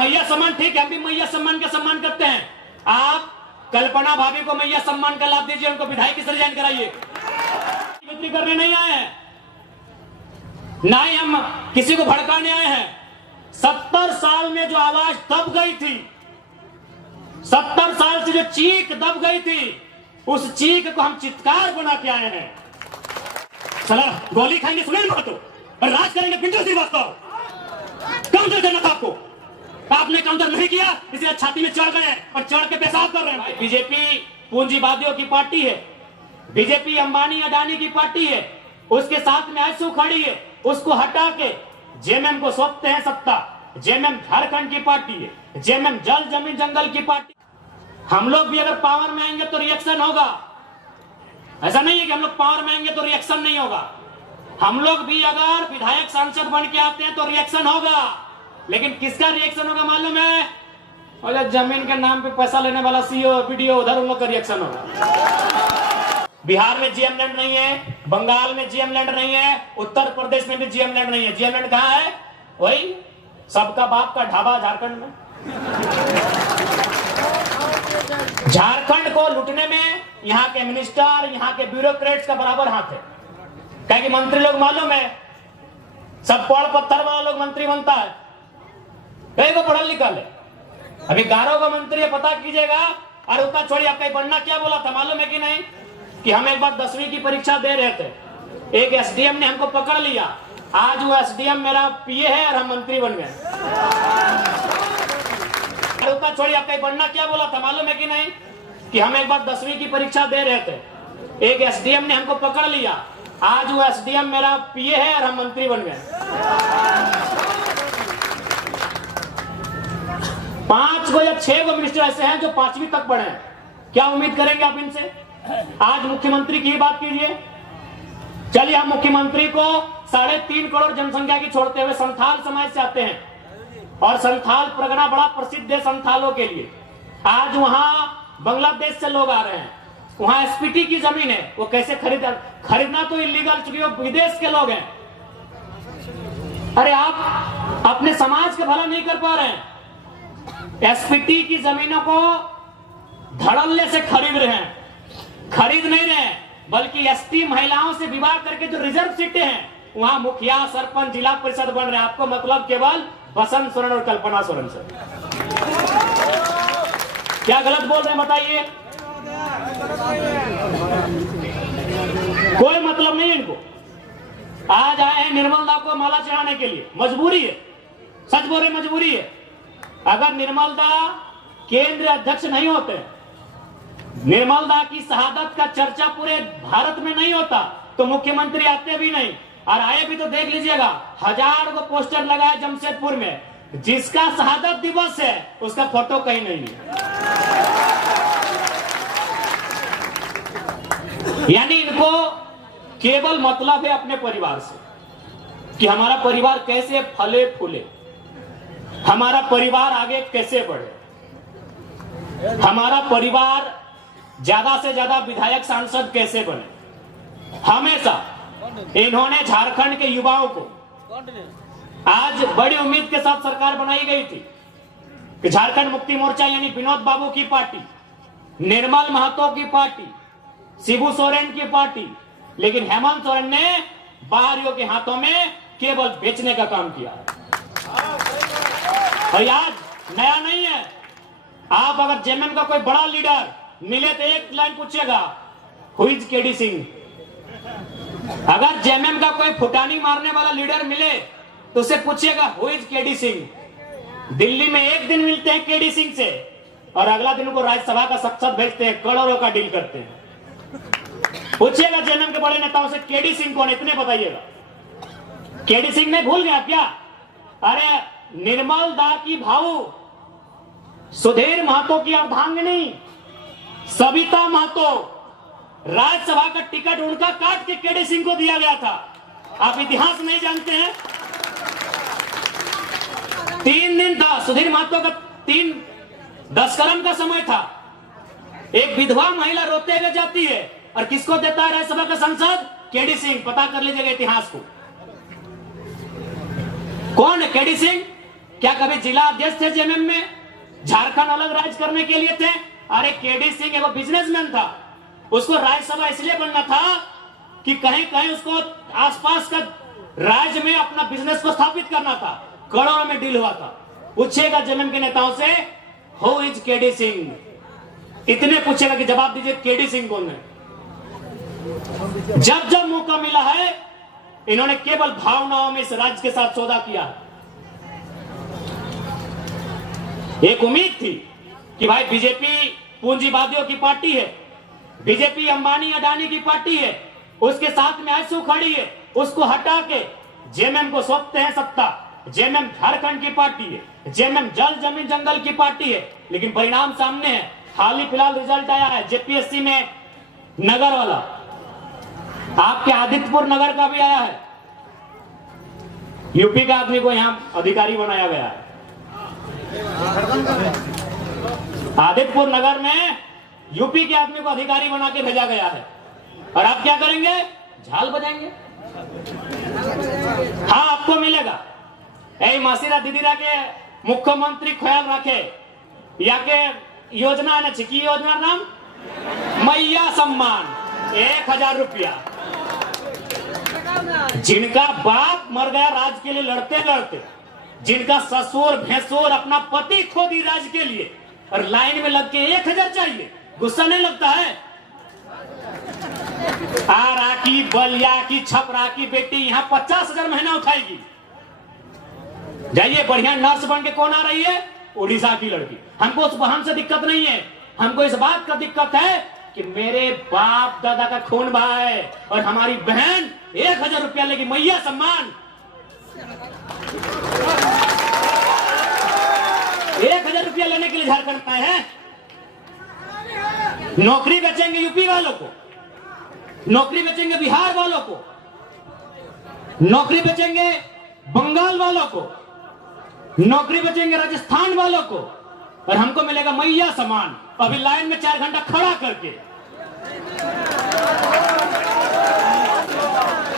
मैया सम्मान ठीक है, हम भी मैया सम्मान का सम्मान करते हैं। आप कल्पना भाभी को मैया सम्मान का लाभ दीजिए, उनको विधायक की रिजाइन कराइए। बिक्री करने नहीं आए हैं, ना ही हम किसी को भड़काने आए हैं। 70 साल में जो आवाज दब गई थी, 70 साल से जो चीख दब गई थी, उस चीख को हम चित्कार बना के आए हैं। साला गोली खाएंगे सुनील महतो और राज करेंगे पिंटू श्रीवास्तव। काउंटर करना था आपको, आपने काउंटर नहीं किया, इसलिए छाती में चढ़ गए और चढ़ के पेशाब कर रहे हैं। बीजेपी पूंजीवादियों की पार्टी है, बीजेपी अंबानी अडानी की पार्टी है, उसके साथ में आईसू खड़ी है, उसको हटा के जेएमएम को सौंपते हैं सत्ता। जेएमएम झारखंड की पार्टी है, जेएमएम जल जमीन जंगल की पार्टी। हम लोग भी अगर पावर में आएंगे तो रिएक्शन होगा, ऐसा नहीं है कि हम लोग पावर में आएंगे तो रिएक्शन नहीं होगा। हम लोग भी अगर विधायक सांसद बन के आते हैं तो रिएक्शन होगा, लेकिन किसका रिएक्शन होगा मालूम है? और जमीन के नाम पे पैसा लेने वाला सीओ वीडियो, उधर उन लोग का रिएक्शन होगा। बिहार में जीएम लैंड नहीं है, बंगाल में जीएम लैंड नहीं है, उत्तर प्रदेश में भी जीएम लैंड नहीं है। जीएम लैंड कहाँ है? वही सबका बाप का ढाबा झारखंड में। झारखंड को लूटने में यहाँ के मिनिस्टर, यहाँ के ब्यूरोक्रेट्स का बराबर हाथ है। कहे कि मंत्री लोग मालूम है, सब पढ़ पत्थर वाला लोग मंत्री बनता है, कहीं को पढ़ल लिखल है। अभी गारो का मंत्री है, पता कीजिएगा। और उतना छोड़ी, आपका बनना क्या बोला था मालूम है कि नहीं? कि हम एक बार 10वीं की परीक्षा दे रहे थे, एक एसडीएम ने हमको पकड़ लिया। आज वो एसडीएम मेरा पीए है और हम मंत्री बन गए। उतना छोड़ी, आपका बनना क्या बोला था मालूम है कि नहीं? कि हम एक बार 10वीं की परीक्षा दे रहे थे, एक एसडीएम ने हमको पकड़ लिया। आज वो एसडीएम मेरा पीए है और हम मंत्री बन गए। 5 या 6 मिनिस्टर ऐसे हैं जो 5वीं तक पढ़े हैं। क्या उम्मीद करेंगे आप इनसे? आज मुख्यमंत्री की बात कीजिए। चलिए, हम मुख्यमंत्री को 3.5 करोड़ जनसंख्या की छोड़ते हुए संथाल समाज से आते हैं, और संथाल परगना बड़ा प्रसिद्ध है संथालों के लिए। आज वहां बांग्लादेश से लोग आ रहे हैं, वहां एसपीटी की जमीन है, वो कैसे खरीदना तो इलीगल, चूंकि वो विदेश के लोग हैं। अरे आप अपने समाज का भला नहीं कर पा रहे हैं, एसपीटी की जमीनों को धड़ल्ले से खरीद रहे हैं। खरीद नहीं रहे हैं, बल्कि एसटी महिलाओं से विवाह करके जो रिजर्व सीटें हैं, वहां मुखिया, सरपंच, जिला परिषद बन रहे हैं। आपको मतलब केवल बसंत सोरेन और कल्पना सोरेन से। क्या गलत बोल रहे हैं बताइए? कोई मतलब नहीं इनको। आज आए हैं निर्मल दा को माला चढ़ाने के लिए, मजबूरी है, सच बोल रहे मजबूरी है। अगर निर्मल दा केंद्रीय अध्यक्ष नहीं होते, निर्मल दा की शहादत का चर्चा पूरे भारत में नहीं होता, तो मुख्यमंत्री आते भी नहीं। और आए भी तो देख लीजिएगा, 1000 को पोस्टर लगाए जमशेदपुर में, जिसका शहादत दिवस है उसका फोटो कहीं नहीं है। यानी इनको केवल मतलब है अपने परिवार से, कि हमारा परिवार कैसे फले फूले, हमारा परिवार आगे कैसे बढ़े, हमारा परिवार ज्यादा से ज्यादा विधायक सांसद कैसे बने। हमेशा इन्होंने झारखंड के युवाओं को, आज बड़ी उम्मीद के साथ सरकार बनाई गई थी कि झारखंड मुक्ति मोर्चा यानी विनोद बाबू की पार्टी, निर्मल महतो की पार्टी, शिबू सोरेन की पार्टी, लेकिन हेमंत सोरेन ने बाहरियों के हाथों में केवल बेचने का काम किया। और आज नया नहीं है। आप अगर जेएमएम का कोई बड़ा लीडर मिले तो एक लाइन पूछेगा, हु इज केडी सिंह। अगर जेएमएम का कोई फुटानी मारने वाला लीडर मिले तो उसे पूछिएगा, who is KD Singh. Delhi में एक दिन मिलते हैं केडी सिंह से, और अगला दिन उनको राज्यसभा का सांसद भेजते हैं, करोड़ों का डील करते हैं। पूछिएगा जेएमएम के बड़े नेताओं से, केडी सिंह कौन, इतने बताइएगा। केडी सिंह ने भूल गया क्या? अरे निर्मल दा की भाऊ, सुधीर महतो की अर्धांगिनी सविता महतो, राज्यसभा का टिकट उनका काट के केडी सिंह को दिया गया था। आप इतिहास नहीं जानते हैं। 3 दिन था सुधीर महतो का, 10 कलम का समय था। एक विधवा महिला रोते हुए जाती है, और किसको देता है राज्यसभा का सांसद? केडी सिंह। पता कर लीजिएगा इतिहास को, कौन है केडी सिंह। क्या कभी जिला अध्यक्ष थे जेएमएम में? झारखंड अलग राज्य करने के लिए थे? अरे केडी सिंह एगो बिजनेसमैन था, उसको राज्यसभा इसलिए बनना था कि कहीं कहीं उसको आसपास का राज्य में अपना बिजनेस को स्थापित करना था। करोड़ों में डील हुआ था। पूछेगा जेएमएम के नेताओं से, हु इज केडी सिंह? इतने पूछेगा कि जवाब दीजिए केडी सिंह कौन है। जब जब मौका मिला है इन्होंने केवल भावनाओं में इस राज्य के साथ सौदा किया। एक उम्मीद थी कि भाई बीजेपी पूंजीवादियों की पार्टी है, बीजेपी अंबानी अडानी की पार्टी है, उसके साथ में आंसू खड़ी है, उसको हटा के जेएमएम को सौंपते हैं सत्ता। जेएमएम झारखंड की पार्टी है, जेएमएम जल जमीन जंगल की पार्टी है, लेकिन परिणाम सामने है। हाल ही फिलहाल रिजल्ट आया है जेपीएससी में, नगर वाला, आपके आदित्यपुर नगर का भी आया है। यूपी का आदमी को यहां अधिकारी बनाया गया है। आदित्यपुर नगर में यूपी के आदमी को अधिकारी बना के भेजा गया है। और आप क्या करेंगे? झाल बजाएंगे। हाँ, आपको मिलेगा। मासीरा दीदीरा के मुख्यमंत्री ख्याल रखे या के योजना है ना, छिकी योजना नाम मैया सम्मान 1000 रुपया। जिनका बाप मर गया राज्य के लिए लड़ते लड़ते, जिनका ससुर भैंसुर अपना पति खो दी राज्य के लिए, और लाइन में लग के 1000 चाहिए, गुस्सा नहीं लगता है? आरा की, बलिया की, छपरा की बेटी यहाँ 50,000 महीना उठाएगी। जाइए, बढ़िया नर्स बन के कौन आ रही है? उड़ीसा की लड़की। हमको उस बहन से दिक्कत नहीं है, हमको इस बात का दिक्कत है कि मेरे बाप दादा का खून बहा है और हमारी बहन 1000 रुपया लेगी मैया सम्मान। 1000 रुपया लेने के लिए झारखंड आए हैं। नौकरी बेचेंगे यूपी वालों को, नौकरी बेचेंगे बिहार वालों को, नौकरी बेचेंगे बंगाल वालों को, नौकरी बेचेंगे राजस्थान वालों को, और हमको मिलेगा मैया सम्मान। अभी लाइन में 4 घंटा खड़ा करके।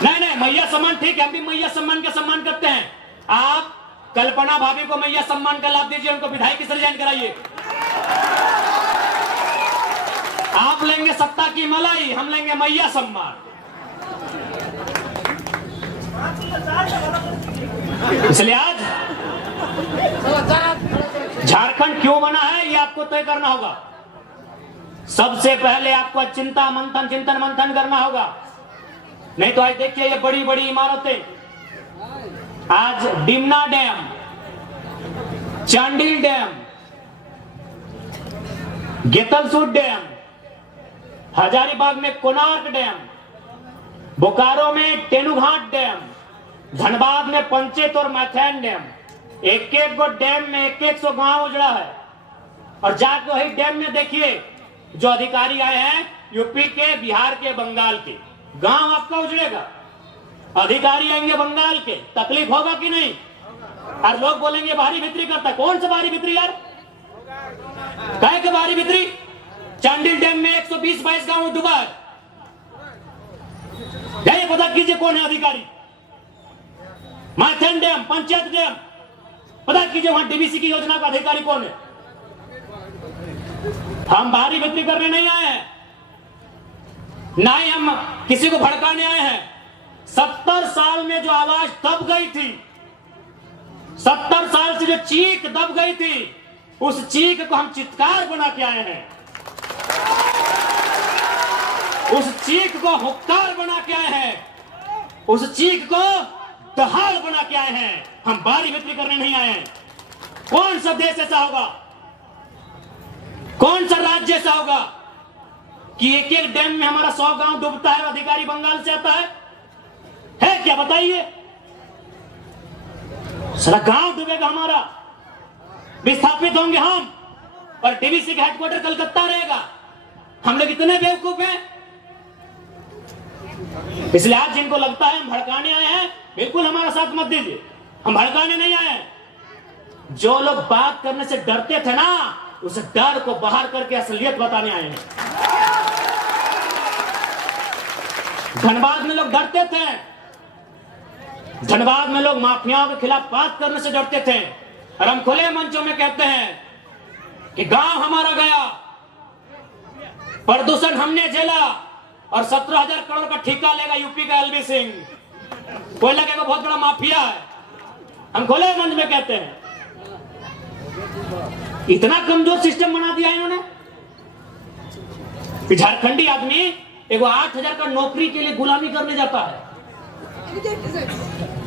नहीं, मैया सम्मान ठीक है, हम भी मैया सम्मान का सम्मान करते हैं। आप कल्पना भाभी को मैया सम्मान का लाभ दीजिए, उनको विधायक से रिजाइन कराइए। आप लेंगे सत्ता की मलाई, हम लेंगे मैया सम्मान। इसलिए आज झारखंड क्यों बना है ये आपको तय करना होगा। सबसे पहले आपको चिंतन मंथन करना होगा। नहीं तो आज देखिए ये बड़ी बड़ी इमारतें, आज Dimna dam, Chandil dam, Getalsud dam, Hazaribagh में कोणार्क डैम, बोकारो में तेनुघाट डैम, धनबाद में पंचेत और मैथैन डैम, एक एक गो डैम में 100 गांव उजड़ा है। और जाके वही डैम में देखिए जो अधिकारी आए हैं यूपी के, बिहार के, बंगाल के, गांव आपका उजड़ेगा। अधिकारी आएंगे बंगाल के, तकलीफ होगा कि नहीं? और लोग बोलेंगे भारी भित्री करता। कौन सा भारी भित्री यार? काहे के भारी भित्री? चांडिल डैम में 120-22 गांव डूबा है। जाइए पता कीजिए कौन है अधिकारी। मैथन डैम, पंचायत डैम, पता कीजिए वहां डीबीसी की योजना का अधिकारी कौन है। हम भारी भित्री करने नहीं आए हैं, ना ही हम किसी को भड़काने आए हैं। 70 साल में जो आवाज दब गई थी, 70 साल से जो चीख दब गई थी, उस चीख को हम चित्कार बना के आए हैं। उस चीख को हुक्कार बना के आए हैं, उस चीख को दहाड़ बना के आए हैं। हम बारी बिक्री करने नहीं आए हैं। कौन सा देश ऐसा होगा, कौन सा राज्य ऐसा होगा कि एक एक डैम में हमारा 100 गांव डूबता है और अधिकारी बंगाल से आता है? है क्या बताइए? सारा गांव डूबेगा हमारा, विस्थापित होंगे हम, और डीवीसी का हेडक्वार्टर कलकत्ता रहेगा। हम लोग इतने बेवकूफ हैं। इसलिए आज जिनको लगता है हम भड़काने आए हैं, बिल्कुल हमारा साथ मत दीजिए। हम भड़काने नहीं आए हैं। जो लोग बात करने से डरते थे ना, उस डर को बाहर करके असलियत बताने आए हैं। धनबाद में लोग डरते थे, धनबाद में लोग माफियाओं के खिलाफ बात करने से डरते थे। और हम खुले मंचों में कहते हैं कि गांव हमारा गया, प्रदूषण हमने झेला और 17,000 करोड़ का ठेका लेगा यूपी का एलवी सिंह। कोयला का बहुत बड़ा माफिया है, हम खुले मंच में कहते हैं। इतना कमजोर सिस्टम बना दिया इन्होंने कि झारखंडी आदमी एगो 8,000 का नौकरी के लिए गुलामी करने जाता है।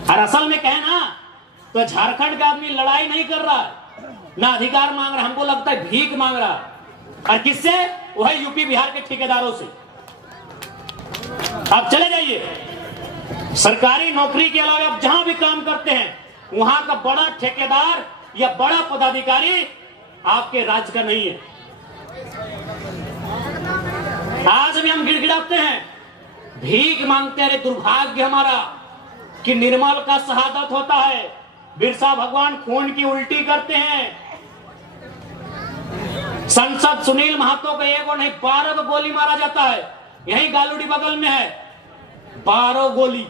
और असल में कहे ना तो झारखंड का आदमी लड़ाई नहीं कर रहा है, ना अधिकार मांग रहा, हमको लगता है भीख मांग रहा है। और किससे? वह यूपी बिहार के ठेकेदारों से। आप चले जाइए, सरकारी नौकरी के अलावा आप जहां भी काम करते हैं वहां का बड़ा ठेकेदार या बड़ा पदाधिकारी आपके राज्य का नहीं है। आज भी हम गिड़गिड़ाते हैं, भीख मांगते हैं। दुर्भाग्य हमारा कि निर्मल का शहादत होता है, बिरसा भगवान खून की उल्टी करते हैं। संसद सुनील महतो को एक और नहीं 12 को गोली मारा जाता है, यही गालूडी बगल में है। 12 गोली,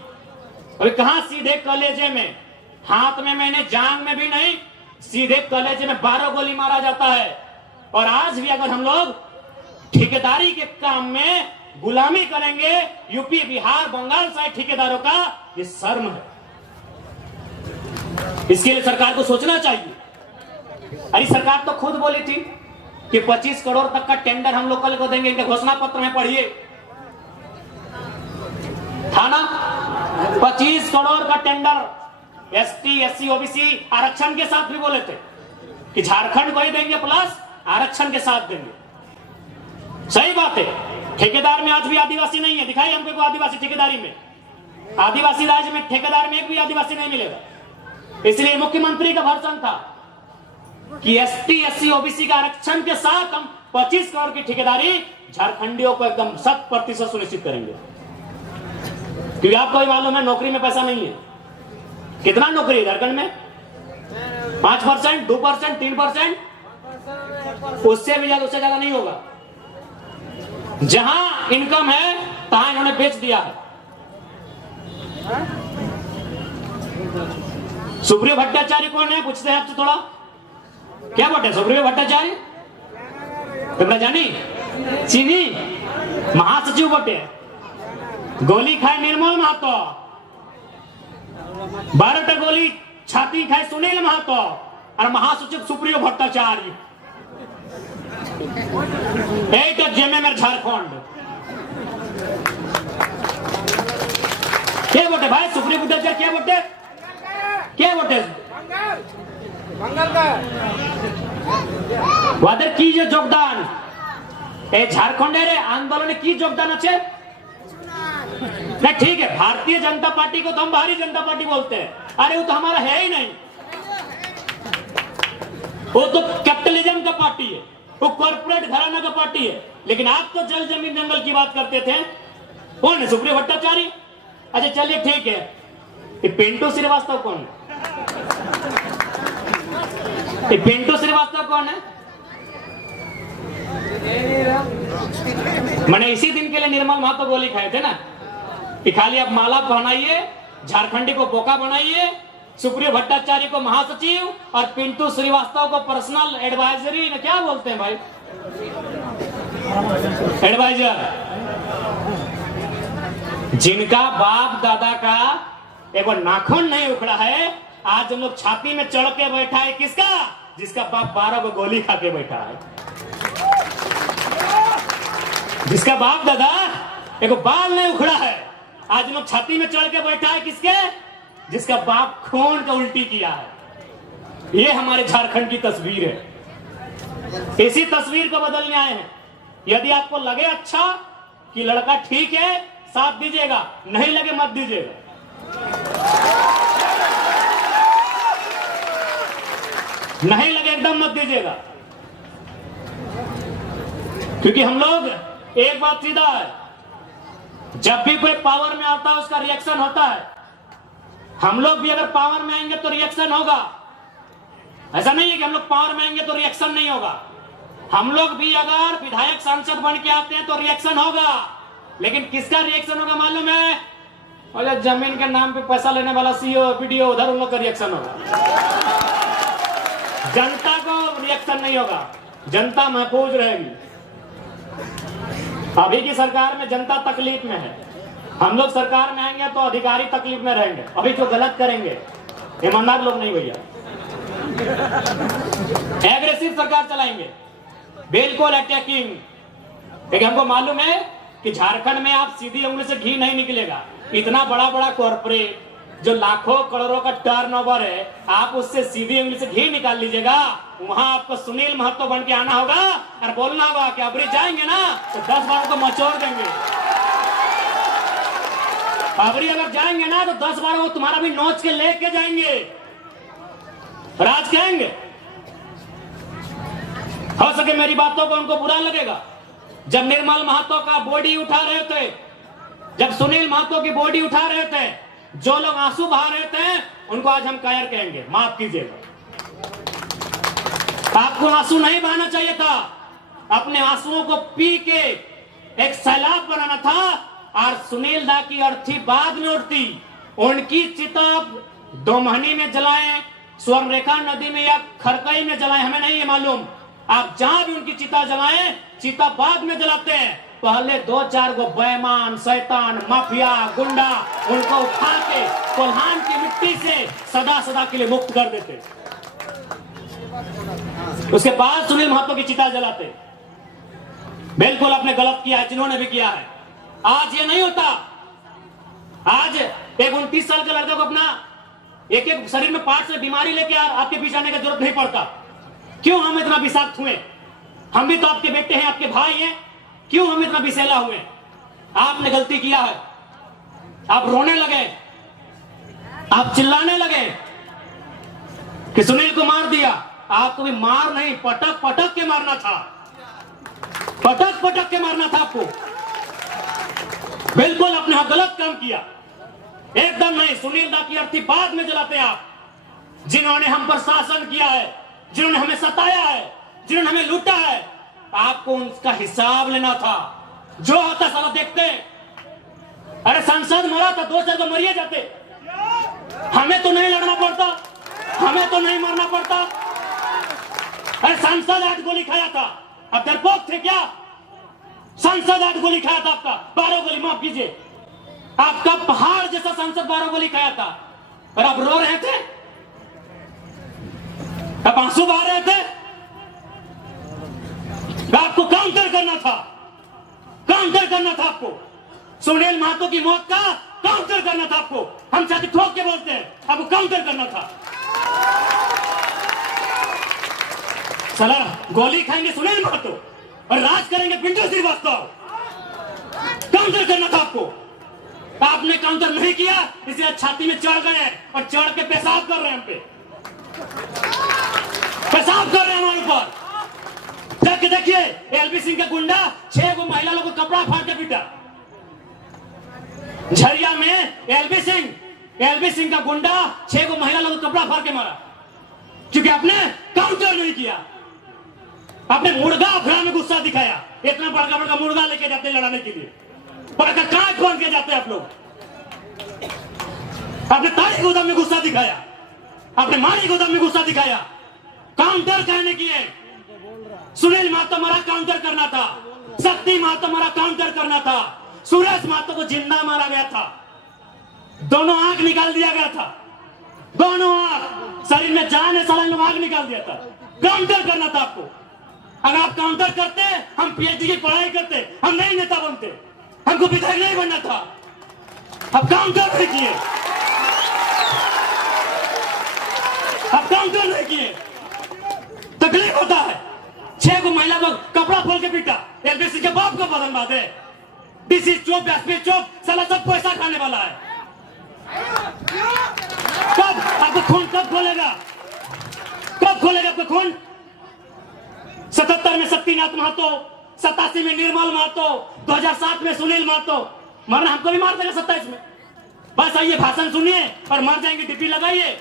अभी कहां सीधे कलेजे में, हाथ में मैंने जांग में भी नहीं, सीधे कलेजे में 12 गोली मारा जाता है। और आज भी अगर हम लोग ठेकेदारी के काम में गुलामी करेंगे यूपी बिहार बंगाल साइड ठेकेदारों का, ये शर्म है। इसके लिए सरकार को सोचना चाहिए। अरे सरकार तो खुद बोली थी कि 25 करोड़ तक का टेंडर हम लोग कल को देंगे, इनके घोषणा पत्र में पढ़िए, था ना? 25 करोड़ का टेंडर एसटी एससी ओबीसी आरक्षण के साथ भी बोले थे कि झारखंड को ही देंगे प्लस आरक्षण के साथ देंगे। सही बात है, ठेकेदार में आज भी आदिवासी नहीं है, दिखाई हमको आदिवासी ठेकेदारी में। आदिवासी राज्य में ठेकेदार में एक भी आदिवासी नहीं मिलेगा। इसलिए मुख्यमंत्री का भर्सन था कि एसटी एससी ओबीसी का आरक्षण के साथ हम 25 करोड़ की ठेकेदारी झारखंडियों को एकदम 100% सुनिश्चित करेंगे। क्योंकि आपको भी मालूम है नौकरी में पैसा नहीं है। कितना नौकरी है झारखंड में? 5%, 2%, 3%, उससे भी ज्यादा, उससे ज्यादा नहीं होगा। जहां इनकम है तहां इन्होंने बेच दिया है। सुप्रियो भट्टाचार्य कौन है? पूछते हैं आपसे थोड़ा, क्या बोलते हैं सुप्रियो भट्टाचार्य? तुमने जानी? चीनी महासचिव बोटे, गोली खाए निर्मल महतो, 12 गोली छाती खाए सुनील महतो और महासचिव सुप्रियो भट्टाचार्य। जेएमएम झारखंड क्या बोलते भाई? सुप्रीम भट्टाचार्य क्या बोलते? क्या बोलते? वादर की जो योगदान झारखंड आंदोलन की योगदान अच्छे नहीं, ठीक है। भारतीय जनता पार्टी को तो हम बाहरी जनता पार्टी बोलते हैं, अरे वो तो हमारा है ही नहीं, वो तो कैपिटलिज्म का पार्टी है, वो कॉर्पोरेट घराना का पार्टी है। लेकिन आप तो जल जमीन जंगल की बात करते थे। कौन है? सुप्रियो भट्टाचार्य। अच्छा चलिए ठीक है, ये पिंटू श्रीवास्तव कौन है? ये पिंटू श्रीवास्तव कौन है? मैंने इसी दिन के लिए निर्मल महतो गोली खाए थे ना कि खाली आप माला पहनाइए, झारखंडी को बोका बनाइए, सुप्रियो भट्टाचार्य को महासचिव और पिंटू श्रीवास्तव को पर्सनल एडवाइजरी, क्या बोलते हैं भाई, एडवाइजर। जिनका बाप दादा का एगो नाखून नहीं उखड़ा है, आज हम लोग छाती में चढ़ के बैठा है किसका? जिसका बाप 12 को गोली खा के बैठा है, जिसका बाप दादा एगो बाल नहीं उखड़ा है, आज हम लोग छाती में चढ़ के बैठा है किसके? जिसका बाप खून का उल्टी किया है। ये हमारे झारखंड की तस्वीर है। इसी तस्वीर को बदलने आए हैं। यदि आपको लगे अच्छा कि लड़का ठीक है, साथ दीजिएगा, नहीं लगे मत दीजिएगा। नहीं लगे एकदम मत दीजिएगा, क्योंकि हम लोग एक बात सीधा है, जब भी कोई पावर में आता है उसका रिएक्शन होता है। हम लोग भी अगर पावर में आएंगे तो रिएक्शन होगा। ऐसा नहीं है कि हम लोग पावर में आएंगे तो रिएक्शन नहीं होगा। हम लोग भी अगर विधायक सांसद बन के आते हैं तो रिएक्शन होगा। लेकिन किसका रिएक्शन होगा मालूम है? और जमीन के नाम पे पैसा लेने वाला सीईओ वीडियो, उधर उन लोग का रिएक्शन होगा। जनता को रिएक्शन नहीं होगा, जनता महफूज रहेगी। अभी की सरकार में जनता तकलीफ में है, हम लोग सरकार में आएंगे तो अधिकारी तकलीफ में रहेंगे। अभी जो गलत करेंगे ईमानदार लोग नहीं भैया, एग्रेसिव सरकार चलाएंगे, बिल्कुल अटैकिंग। लेकिन हमको मालूम है कि झारखंड में आप सीधी उंगली से घी नहीं निकलेगा। इतना बड़ा बड़ा कॉर्पोरेट जो लाखों करोड़ों का टर्नओवर है, आप उससे सीधी उंगली से घी निकाल लीजिएगा। वहां आपको सुनील महतो बन के आना होगा और बोलना होगा कि अबरी जाएंगे ना तो 10 बारों को मचोड़ देंगे। अबरी अगर जाएंगे ना तो 10 बारों को तुम्हारा भी नोच के लेके जाएंगे, राज कहेंगे। हो सके मेरी बातों को उनको बुरा लगेगा। जब निर्मल महतो का बॉडी उठा रहे थे, जब सुनील महतो की बॉडी उठा रहे थे, जो लोग आंसू बहा रहे थे उनको आज हम कायर कहेंगे, माफ कीजिएगा। आपको आंसू नहीं बहाना चाहिए था, अपने आंसुओं को पी के एक सैलाब बनाना था। और सुनील दा की अर्थी बाद में उठती, उनकी चिता दोमहनी में जलाएं, स्वर्णरेखा नदी में या खरकई में जलाएं, हमें नहीं है मालूम। आप जहां भी उनकी चिता जलाएं, चिता बाद में जलाते हैं। पहले 2-4 गो बेईमान, शैतान, माफिया, गुंडा उनको उठा के कोल्हान की मिट्टी से सदा सदा के लिए मुक्त कर देते, उसके बाद सुनील महतो की चिता जलाते। बिल्कुल आपने गलत किया है, जिन्होंने भी किया है। आज ये नहीं होता। आज एक 29 साल के लड़के को अपना एक एक शरीर में पार्ट से बीमारी लेके आपके पीछे आने की जरूरत नहीं पड़ता। क्यों हम इतना विषाक्त हुए? हम भी तो आपके बेटे हैं, आपके भाई हैं, क्यों हम इतना विषैला हुए? आपने गलती किया है, आप रोने लगे, आप चिल्लाने लगे कि सुनील को मार दिया। आपको भी मार नहीं, पटक पटक के मारना था, पटक पटक के मारना था आपको। बिल्कुल आपने गलत काम किया, एकदम नहीं। सुनील दा की अर्थी बाद में जलाते आप, जिन्होंने हम पर शासन किया है, जिन्होंने हमें सताया है, जिन्होंने हमें लूटा है, आपको उनका हिसाब लेना था। जो होता साला देखते। अरे सांसद मरा था, 2-4 तो मरिए जाते, हमें तो नहीं लड़ना पड़ता, हमें तो नहीं मरना पड़ता। अरे सांसद 8 गोली खाया था, अब डरपोक थे क्या? सांसद 8 गोली खाया था, आपका 12 गोली, माफ कीजिए, आपका पहाड़ जैसा सांसद 12 गोली खाया था, और आप रो रहे थे, आप आंसू बहा रहे थे। आपको काउंटर करना था, काउंटर करना था आपको। सुनील महतो की मौत का काउंटर करना था आपको। हम चाहते ठोक के बोलते हैं, आपको काउंटर करना था। साला गोली खाएंगे सुनील महतो और राज करेंगे पिंटू श्रीवास्तव। काउंटर करना था आपको, आपने काउंटर नहीं किया, इसलिए छाती में चढ़ गए और चढ़ के पेशाब कर रहे हैं, हम पे पेशाब कर रहे हैं हमारे ऊपर। जाके देखिए, एलबी सिंह का गुंडा 6 गो महिला लोगों को कपड़ा फाड़ के पीटा। झरिया में एलबी सिंह का गुंडा 6 गो महिला लोगों को कपड़ा फाड़ के मारा, क्योंकि आपने काउंटर नहीं किया। आपने मुर्गा अफरा में गुस्सा दिखाया। इतना बड़का बड़का मुर्गा लेके जाते हैं लड़ाने के लिए, बड़का कांच खोल के जाते हैं आप लोग। आपने तारी गोदाम में गुस्सा दिखाया, आपने मारी गोदाम में गुस्सा दिखाया। काउंटर कहने की है। सुनील महतो मारा, काउंटर करना था। शक्ति महतो मारा, काउंटर करना था। सुरेश महतो को जिंदा मारा गया था, दोनों आंख निकाल दिया गया था, दोनों आंख, शरीर में जान है, साला लोग आंख निकाल दिया था। काउंटर करना था आपको। अगर आप काउंटर करते, हम पीएचडी की पढ़ाई करते, हम नहीं नेता बनते, हमको विधायक नहीं बनना था। अब काउंटर नहीं किए, अब काउंटर नहीं किए, तकलीफ होता है। 6 को महिला को कपड़ा खोल के पीटा, एलबीसी के बाप को बदन बांधे, डीसी चौक, एसपी चौक, साला सब पैसा खाने वाला है। कब आपको खून कब खोलेगा? कब खोलेगा आपको खून? 77 में शक्तिनाथ महतो, 87 में निर्मल महतो, 2007 में सुनील महतो। मरना हमको भी मार देगा 27 में। बस आइए, भाषण सुनिए और मर जाएंगे, डिप्टी लगाइए।